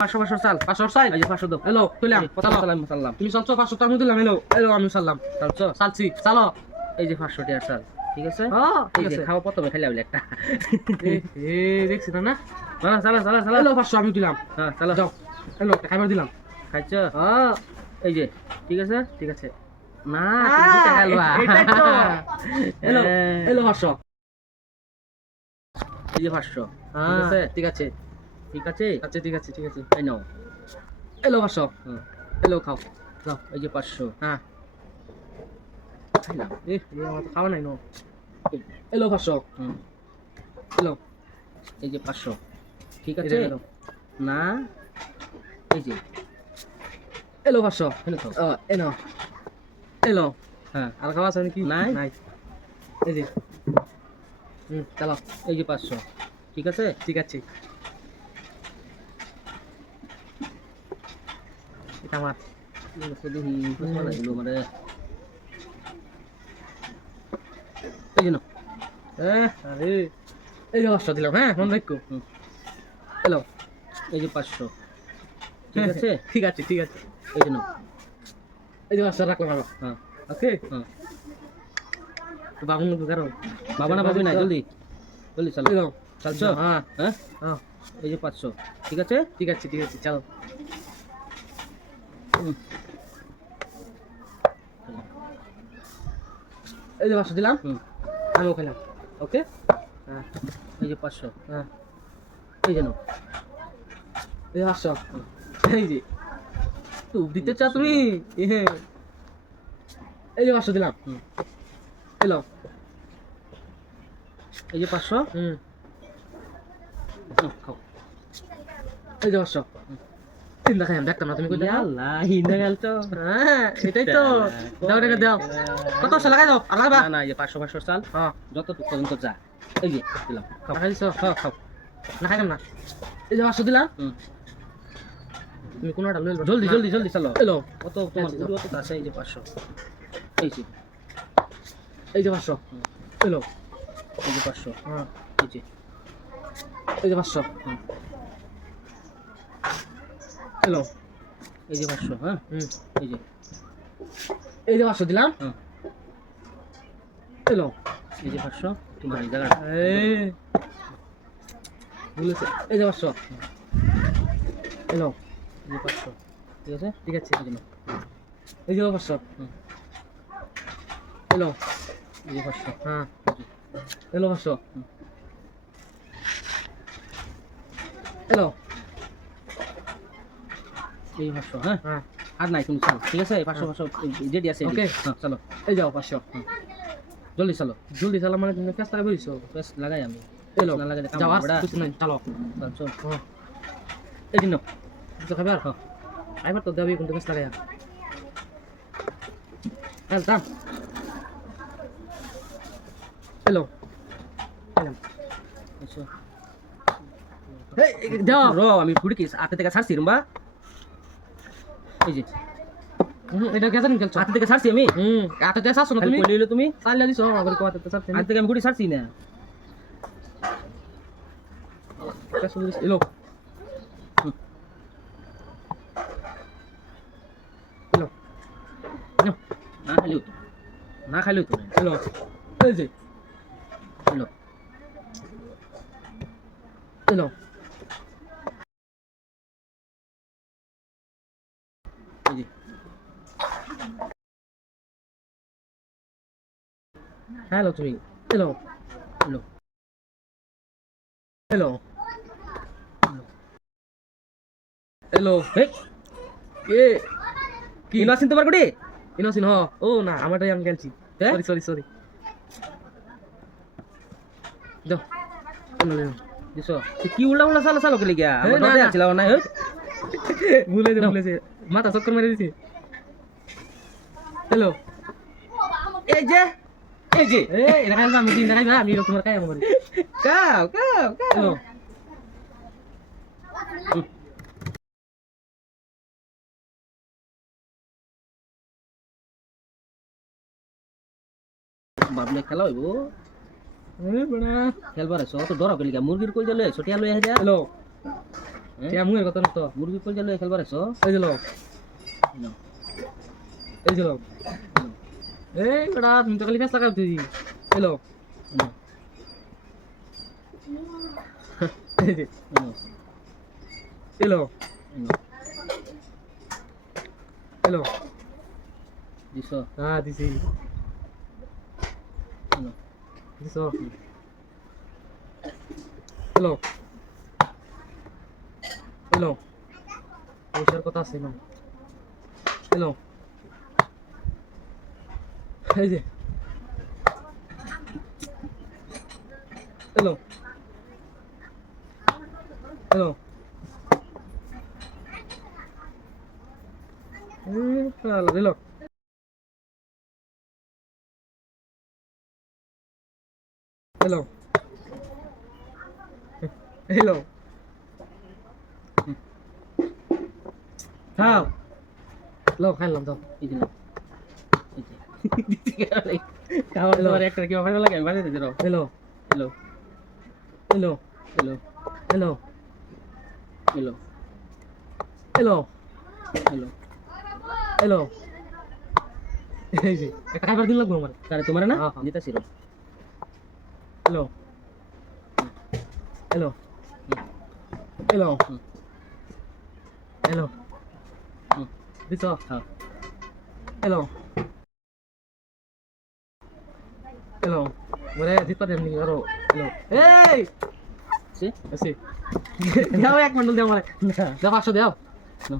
500 500 চাল 500 চাল এই যে 500 দাও হ্যালো কইলাম সালাম সালাম তুমি চলছো 500 টাকা দিলাম হ্যালো হ্যালো আমি সালাম চলছো চালছি চালো এই যে 500 টাকা চাল ঠিক আছে হ্যাঁ ঠিক আছে খাওয়া প্রথমে খাইলা বলে একটা এ দেখছ না না চালা চালা চালা হ্যালো 500 আমি দিলাম হ্যাঁ চালা যাও হ্যালো খাবার দিলাম খাইছো হ্যাঁ এই যে ঠিক আছে না তুমি টাকা লওয়া এটাই তো হ্যালো হ্যালো 500 এই যে 500 ঠিক আছে ঠিক আছে আচ্ছা ঠিক আছে এই নাও এলো 500 এলো খাও যাও এই যে 500 হ্যাঁ খাইলাম আমার তো খাওয়া নাই নো এলো 500 এলো এই যে 500 ঠিক আছে না এই যে এলো 500 এলো খাও এলো এলো হ্যাঁ আর খাওয়া আছে নাকি নাই এই যে চলো এই যে 500 ঠিক আছে এটা আমার দেখি বুঝতে লাগলো মানে এই জন্য আরে এই যে 500 দিলাম হ্যাঁ মন রাখো হ্যালো এই যে 500 ঠিক আছে এই জন্য এই যে 500 রাখলাম হ্যাঁ ওকে হ্যাঁ তো বাবু করো বাবা না বাবু না জলদি চলো চলছো হ্যাঁ হ্যাঁ এই যে 500 ঠিক আছে চলো এই যে 500 দিলাম আমিও খেলাম ওকে হ্যাঁ এই যে 500 হ্যাঁ এই যে নাও এই যে 500 এই যে তুই দিতে চাও তুমি এই যে 500 দিলাম এলো এই যে 500 খাও এই যে 500 তিনটা খাই দেখতাম না তুমি কই আল্লাহ হিন্দা গেল তো হ্যাঁ এটাই তো দাও টাকা দাও কত সাল লাগাই দাও আর লাগাবা না এই যে 500 চাল হ্যাঁ যতটুকু পর্যন্ত যা এই যে দিলাম খাও খাইছো খাও না খাইলাম না এই যে 500 দিলাম তুমি কোনটা লইল জলদি চলো এলো কত তোমার গুরু কত আছে এই যে 500 এই যে 500 এলো এই যে 500 হ্যাঁ এই যে 500 এলো এই যে 500 হ্যাঁ এই যে 500 দিলাম এলো এই যে 500 তোমার এই জায়গা বলেছে এই যে 500 এলো এই যে 500 ঠিক আছে এই যে 500 এলো এই যে 500 হ্যাঁ এলো 500 এলো এই 500 হ্যাঁ আর নাই তুমি চলো ঠিক আছে 500 যেটি আছে ওকে হ্যাঁ চলো এই যাও 500 জলদি চলো মানে তুমি কাজ করে বলিছো কাজ লাগাই আমি এলো না লাগাই যাও আর কিছু নাই চলো এই দিন তো খাবার হ্যাঁ আইবার তো দেবি কোনটা কাজ লাগাই হ্যাঁ দাম এলো আচ্ছা এই দাও রো আমি ফুড়ি কি হাতে থেকে ছাড়ছি রুম্বা এই যে এটা কেন খেলছো হাতে থেকে ছাড়ছি আমি হাতে থেকে ছাড়ছো না তুমি কইলে তুমি চাইলা দিছো আমার কো হাতে থেকে ছাড়ছি হাতে থেকে আমি ফুড়ি ছাড়ছি না কাছে দিছ এলো এলো না খাইলো তো এলো এই যে এলো এই যে হ্যালো তুমি এলো এই এ কি ইনোসিন তোমার গুডি ইনোসিন হ ও না আমারটাই আমি খেলছি সরি দাও দিছো কি উল্টা চালো কে লিগা আমার দরজা ছিল না ভুলেছে মাথা চক্কর মেরে দিছে হ্যালো এই যে এটা খাইবা আমি দিন খাইবা আমি তোমার খাই আমার কাও হ্যালো বাবলে খেলা হইব বড়া খেলবার আছো তো ডর কইলি মুরগির কই জলে ছটিয়া লই আহে হ্যালো টিয়া মুয়ের কথা না তো মুরগি কইলে লই খেলবার আছো এই দিলো না এই দিলো এই বড়া তুমি তো খালি ফেস লাগাও তুই এলো না এই যে না এলো না এলো দিছো হ্যাঁ দিছি না দিছো এলো এলো পয়সার কথা আছে না এলো এই যে এলো এলো এলো এলো এলো খাও লো খাইলাম তো এই যে না এই যে খাওয়ার তোমার একটা কি অফার লাগে আমি বাজাতে দিরো এলো এলো এলো এলো এলো এলো এলো এলো এলো এই যে একটা খাইবার দিন লাগবো আমার তারে তোমার না হ্যাঁ, হ্যাঁ। জিতাছিল এলো এলো এলো এলো দিছ হ্যাঁ এলো এলো বলে জিতপা দেমনি আরো এলো এই সে এসে দাও এক মন্ডল দাও আমারে না দাও 500 দাও না